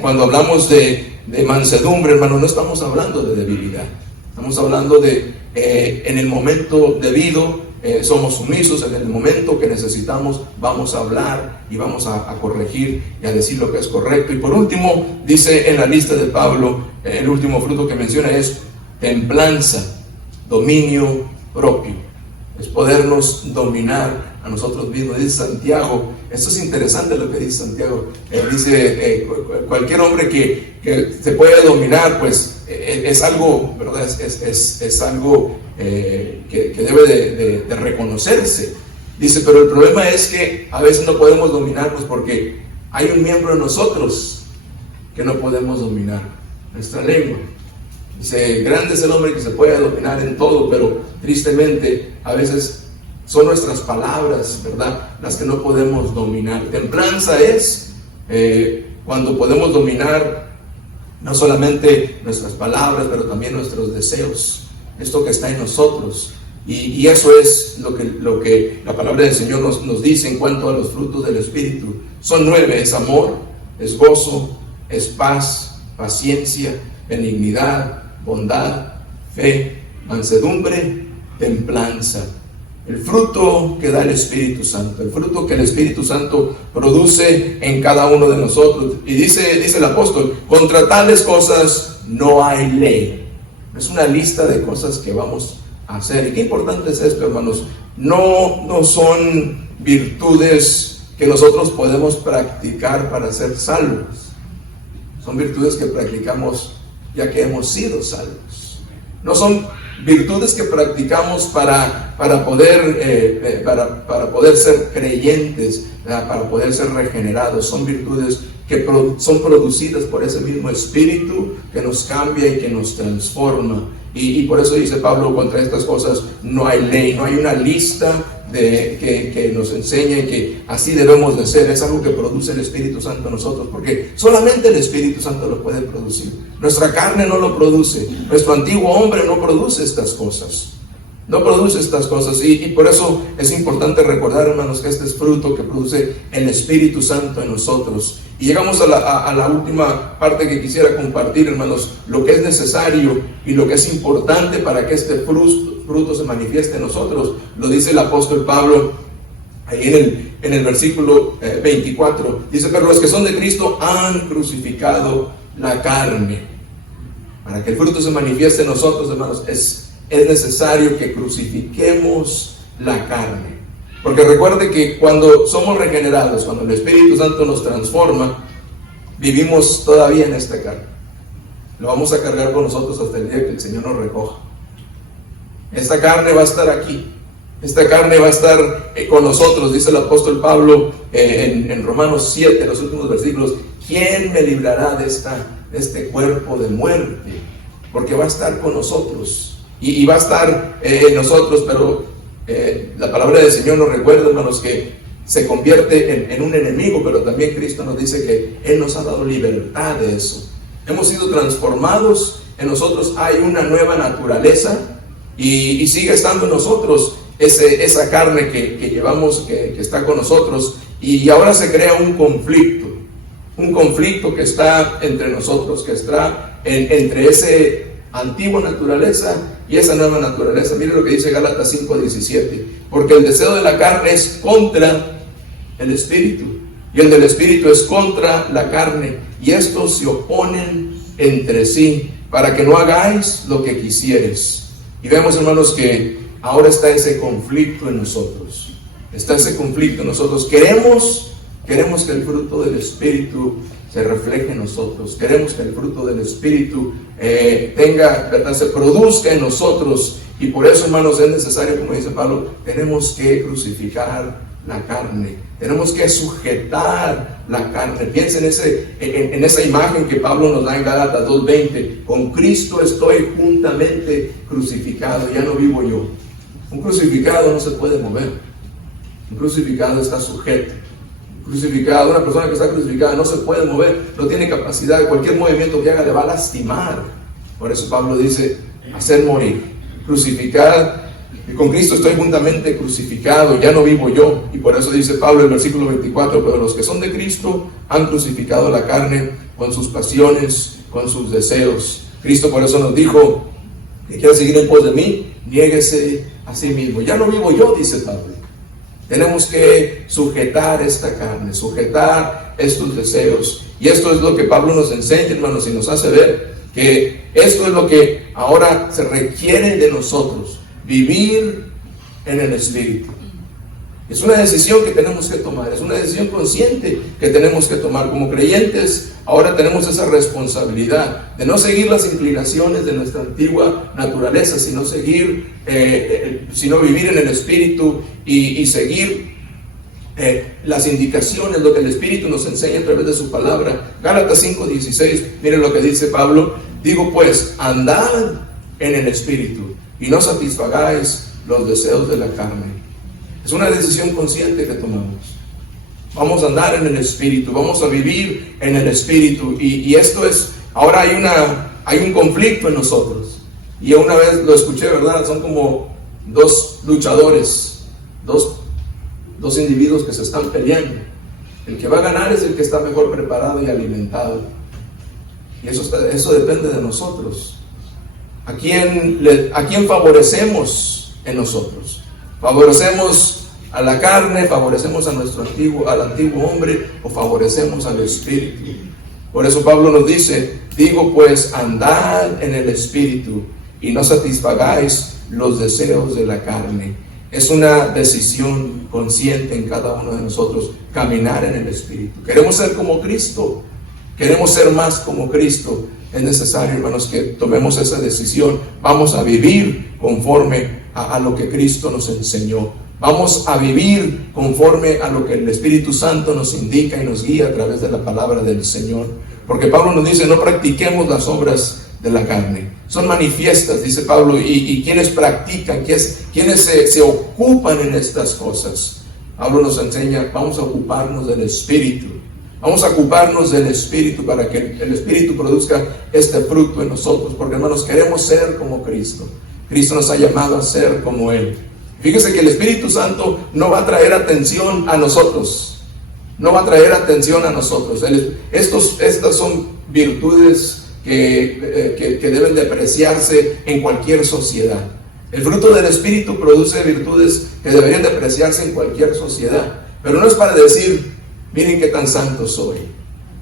Cuando hablamos de mansedumbre, hermano, no estamos hablando de debilidad. Estamos hablando de en el momento debido, somos sumisos. En el momento que necesitamos, vamos a hablar y vamos a corregir y a decir lo que es correcto. Y por último, dice en la lista de Pablo, el último fruto que menciona es templanza, dominio propio. Es podernos dominar a nosotros mismos. Dice Santiago, esto es interesante lo que dice Santiago. Dice cualquier hombre que se puede dominar, pues es algo, ¿verdad? Es algo que debe de reconocerse. Dice, pero el problema es que a veces no podemos dominarnos porque hay un miembro de nosotros que no podemos dominar, nuestra lengua. Dice, grande es el hombre que se puede dominar en todo, pero tristemente a veces son nuestras palabras, ¿verdad?, las que no podemos dominar. Templanza es cuando podemos dominar no solamente nuestras palabras, pero también nuestros deseos, esto que está en nosotros. Y eso es lo que la palabra del Señor nos dice en cuanto a los frutos del Espíritu. Son 9, es amor, es gozo, es paz, paciencia, benignidad, bondad, fe, mansedumbre, templanza. El fruto que da el Espíritu Santo, el fruto que el Espíritu Santo produce en cada uno de nosotros. Y dice el apóstol, contra tales cosas no hay ley. Es una lista de cosas que vamos a hacer. Y qué importante es esto, hermanos. No son virtudes que nosotros podemos practicar para ser salvos. Son virtudes que practicamos ya que hemos sido salvos. No son virtudes que practicamos para poder ser creyentes, para poder ser regenerados. Son virtudes que son producidas por ese mismo Espíritu que nos cambia y que nos transforma. Y por eso dice Pablo, contra estas cosas no hay ley, no hay una lista que nos enseñe que así debemos de ser. Es algo que produce el Espíritu Santo en nosotros, porque solamente el Espíritu Santo lo puede producir. Nuestra carne no lo produce, nuestro antiguo hombre no produce estas cosas. No produce estas cosas y por eso es importante recordar, hermanos, que este es fruto que produce el Espíritu Santo en nosotros. Y llegamos a la última parte que quisiera compartir, hermanos, lo que es necesario y lo que es importante para que este fruto se manifieste en nosotros. Lo dice el apóstol Pablo ahí en el versículo 24. Dice, pero los que son de Cristo han crucificado la carne. Para que el fruto se manifieste en nosotros, hermanos, es necesario que crucifiquemos la carne. Porque recuerde que cuando somos regenerados, cuando el Espíritu Santo nos transforma, vivimos todavía en esta carne. Lo vamos a cargar con nosotros hasta el día que el Señor nos recoja. Esta carne va a estar aquí. Esta carne va a estar con nosotros, dice el apóstol Pablo en Romanos 7, los últimos versículos. ¿Quién me librará de este cuerpo de muerte? Porque va a estar con nosotros. Y va a estar en nosotros, pero la palabra del Señor nos recuerda, hermanos, que se convierte en un enemigo, pero también Cristo nos dice que Él nos ha dado libertad de eso. Hemos sido transformados, en nosotros hay una nueva naturaleza y sigue estando en nosotros esa carne que llevamos, que está con nosotros, y ahora se crea un conflicto. un conflicto que está entre nosotros, que está entre esa antigua naturaleza y esa nueva naturaleza. Mire lo que dice Gálatas 5:17, porque el deseo de la carne es contra el espíritu, y el del espíritu es contra la carne, y estos se oponen entre sí, para que no hagáis lo que quisieres. Y vemos, hermanos, que ahora está ese conflicto en nosotros. Está ese conflicto en nosotros. Queremos que el fruto del Espíritu se refleje en nosotros. Queremos que el fruto del Espíritu ¿verdad? Se produzca en nosotros. Y por eso, hermanos, es necesario, como dice Pablo, tenemos que crucificar la carne. Tenemos que sujetar la carne. Piensen en esa imagen que Pablo nos da en Gálatas 2:20. Con Cristo estoy juntamente crucificado, ya no vivo yo. Un crucificado no se puede mover. Un crucificado está sujeto. Crucificado, una persona que está crucificada no se puede mover, no tiene capacidad, de cualquier movimiento que haga le va a lastimar. Por eso Pablo dice, hacer morir, crucificar, y con Cristo estoy juntamente crucificado, ya no vivo yo. Y por eso dice Pablo en el versículo 24, pero los que son de Cristo han crucificado la carne con sus pasiones, con sus deseos. Cristo por eso nos dijo, que quiera seguir en pos de mí, niéguese a sí mismo. Ya no vivo yo, dice Pablo. Tenemos que sujetar esta carne, sujetar estos deseos. Y esto es lo que Pablo nos enseña, hermanos, y nos hace ver que esto es lo que ahora se requiere de nosotros, vivir en el Espíritu. Es una decisión que tenemos que tomar, es una decisión consciente que tenemos que tomar. Como creyentes, ahora tenemos esa responsabilidad de no seguir las inclinaciones de nuestra antigua naturaleza, sino vivir en el Espíritu y seguir las indicaciones, lo que el Espíritu nos enseña a través de su palabra. Gálatas 5:16, miren lo que dice Pablo, digo pues, andad en el Espíritu y no satisfagáis los deseos de la carne. Es una decisión consciente que tomamos. Vamos a andar en el Espíritu, vamos a vivir en el Espíritu. Y esto es, ahora hay un conflicto en nosotros. Y una vez lo escuché, ¿verdad? Son como dos luchadores, dos individuos que se están peleando. El que va a ganar es el que está mejor preparado y alimentado. Y eso depende de nosotros. ¿A quién favorecemos en nosotros? ¿Favorecemos a la carne, favorecemos al antiguo hombre o favorecemos al Espíritu? Por eso Pablo nos dice, digo pues, andad en el Espíritu y no satisfagáis los deseos de la carne. Es una decisión consciente en cada uno de nosotros, caminar en el Espíritu. Queremos ser como Cristo, queremos ser más como Cristo. Es necesario, hermanos, que tomemos esa decisión. Vamos a vivir conforme a lo que Cristo nos enseñó. Vamos a vivir conforme a lo que el Espíritu Santo nos indica y nos guía a través de la palabra del Señor. Porque Pablo nos dice, no practiquemos las obras de la carne. Son manifiestas, dice Pablo, y quienes practican, quienes se ocupan en estas cosas. Pablo nos enseña, vamos a ocuparnos del Espíritu. Vamos a ocuparnos del Espíritu para que el Espíritu produzca este fruto en nosotros. Porque, hermanos, queremos ser como Cristo. Cristo nos ha llamado a ser como Él. Fíjese que el Espíritu Santo no va a traer atención a nosotros. No va a traer atención a nosotros. Estas son virtudes que deben de apreciarse en cualquier sociedad. El fruto del Espíritu produce virtudes que deberían de apreciarse en cualquier sociedad. Pero no es para decir, miren qué tan santo soy.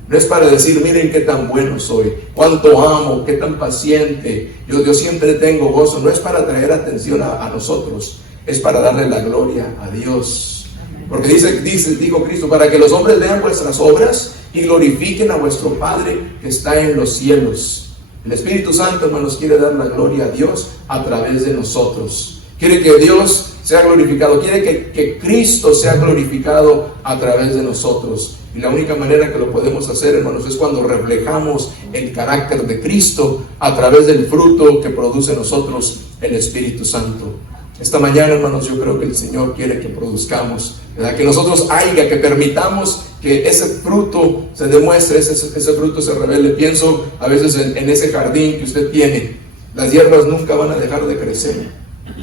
No es para decir, miren qué tan bueno soy, cuánto amo, qué tan paciente, yo siempre tengo gozo. No es para traer atención a nosotros, es para darle la gloria a Dios. Porque dijo Cristo, para que los hombres vean vuestras obras y glorifiquen a vuestro Padre que está en los cielos. El Espíritu Santo, hermanos, quiere dar la gloria a Dios a través de nosotros. Quiere que Dios sea glorificado, quiere que Cristo sea glorificado a través de nosotros. Y la única manera que lo podemos hacer, hermanos, es cuando reflejamos el carácter de Cristo a través del fruto que produce en nosotros el Espíritu Santo. Esta mañana, hermanos, yo creo que el Señor quiere que produzcamos, ¿verdad? Que nosotros que permitamos que ese fruto se demuestre, ese fruto se revele. Pienso a veces en ese jardín que usted tiene. Las hierbas nunca van a dejar de crecer.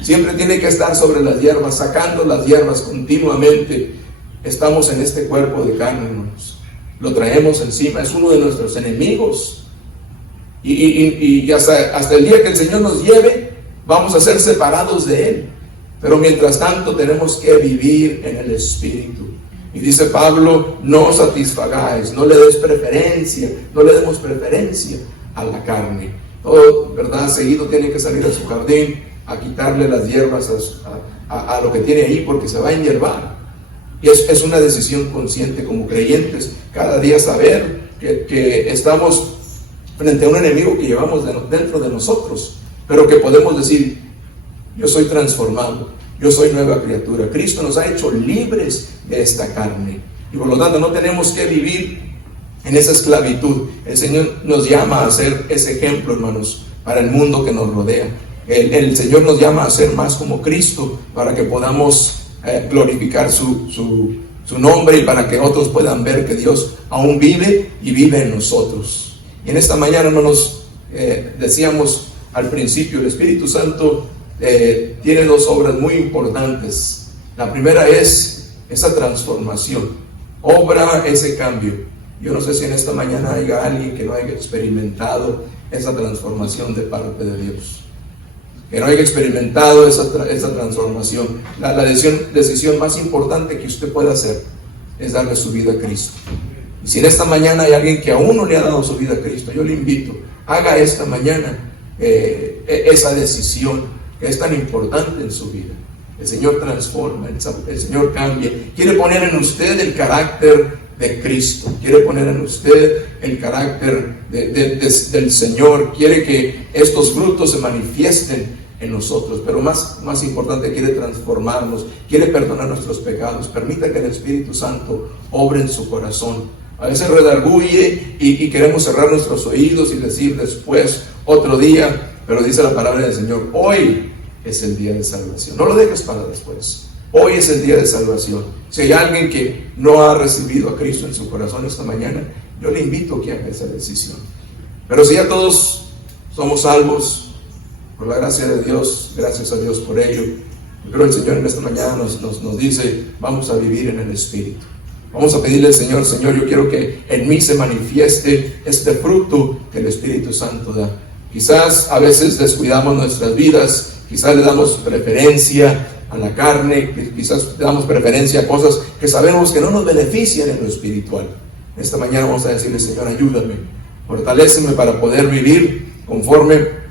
Siempre tiene que estar sobre las hierbas, sacando las hierbas continuamente. Estamos en este cuerpo de carne, hermanos. lo traemos encima, es uno de nuestros enemigos. Y hasta el día que el Señor nos lleve, vamos a ser separados de Él. Pero mientras tanto tenemos que vivir en el Espíritu. Y dice Pablo, no satisfagáis, no le des preferencia, no le demos preferencia a la carne. Todo, ¿verdad? Seguido tiene que salir a su jardín a quitarle las hierbas a lo que tiene ahí, porque se va a enhiervar. Y es una decisión consciente como creyentes, cada día saber que estamos frente a un enemigo que llevamos dentro de nosotros, pero que podemos decir, yo soy transformado, yo soy nueva criatura. Cristo nos ha hecho libres de esta carne, y por lo tanto no tenemos que vivir en esa esclavitud. El Señor nos llama a ser ese ejemplo, hermanos, para el mundo que nos rodea. El Señor nos llama a ser más como Cristo, para que podamos glorificar su nombre, y para que otros puedan ver que Dios aún vive y vive en nosotros. Y en esta mañana, hermanos, decíamos al principio, el Espíritu Santo tiene dos obras muy importantes. La primera es esa transformación, obra ese cambio. Yo no sé si en esta mañana haya alguien que no haya experimentado esa transformación de parte de Dios, que no haya experimentado esa transformación. La decisión más importante que usted puede hacer es darle su vida a Cristo. Y si en esta mañana hay alguien que aún no le ha dado su vida a Cristo, yo le invito, haga esta mañana esa decisión que es tan importante en su vida. El Señor transforma, el Señor cambia. Quiere poner en usted el carácter de Cristo, quiere poner en usted el carácter del Señor, quiere que estos frutos se manifiesten en nosotros, pero más importante, quiere transformarnos, quiere perdonar nuestros pecados. Permita que el Espíritu Santo obre en su corazón. A veces redarguye y queremos cerrar nuestros oídos y decir después, otro día, pero dice la palabra del Señor, hoy es el día de salvación. No lo dejes para después. Hoy es el día de salvación. Si hay alguien que no ha recibido a Cristo en su corazón esta mañana, yo le invito a que haga esa decisión. Pero si ya todos somos salvos, por la gracia de Dios, gracias a Dios por ello, yo creo que el Señor en esta mañana nos dice, vamos a vivir en el Espíritu. Vamos a pedirle al Señor, Señor, yo quiero que en mí se manifieste este fruto que el Espíritu Santo da. Quizás a veces descuidamos nuestras vidas, quizás le damos preferencia a la carne, quizás le damos preferencia a cosas que sabemos que no nos benefician en lo espiritual. Esta mañana vamos a decirle, Señor, ayúdame, fortaléceme para poder vivir conforme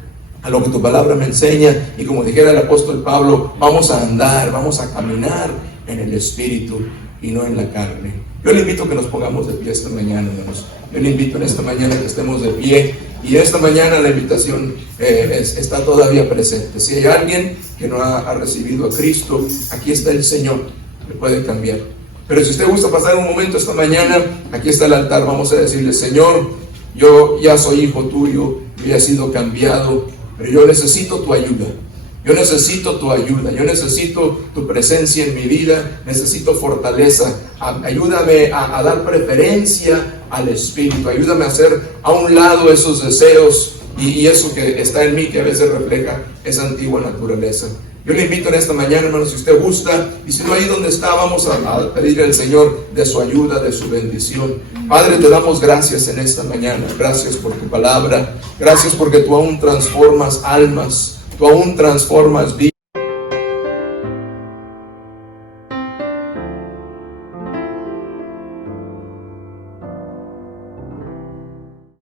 a lo que tu palabra me enseña. Y como dijera el apóstol Pablo, vamos a andar, vamos a caminar en el Espíritu y no en la carne. Yo le invito a que nos pongamos de pie esta mañana, hermanos. Yo le invito en esta mañana que estemos de pie. Y esta mañana la invitación está todavía presente. Si hay alguien que no ha recibido a Cristo, aquí está el Señor, que puede cambiar. Pero si usted gusta pasar un momento esta mañana, aquí está el altar. Vamos a decirle, Señor, yo ya soy hijo tuyo, yo ya he sido cambiado, pero yo necesito tu ayuda. Yo necesito tu ayuda, yo necesito tu presencia en mi vida, necesito fortaleza. Ayúdame a dar preferencia al Espíritu, ayúdame a hacer a un lado esos deseos y eso que está en mí, que a veces refleja esa antigua naturaleza. Yo le invito en esta mañana, hermano, si usted gusta, y si no, ahí donde está, vamos a pedirle al Señor de su ayuda, de su bendición. Padre, te damos gracias en esta mañana, gracias por tu palabra, gracias porque tú aún transformas almas, tú aún transformas vidas.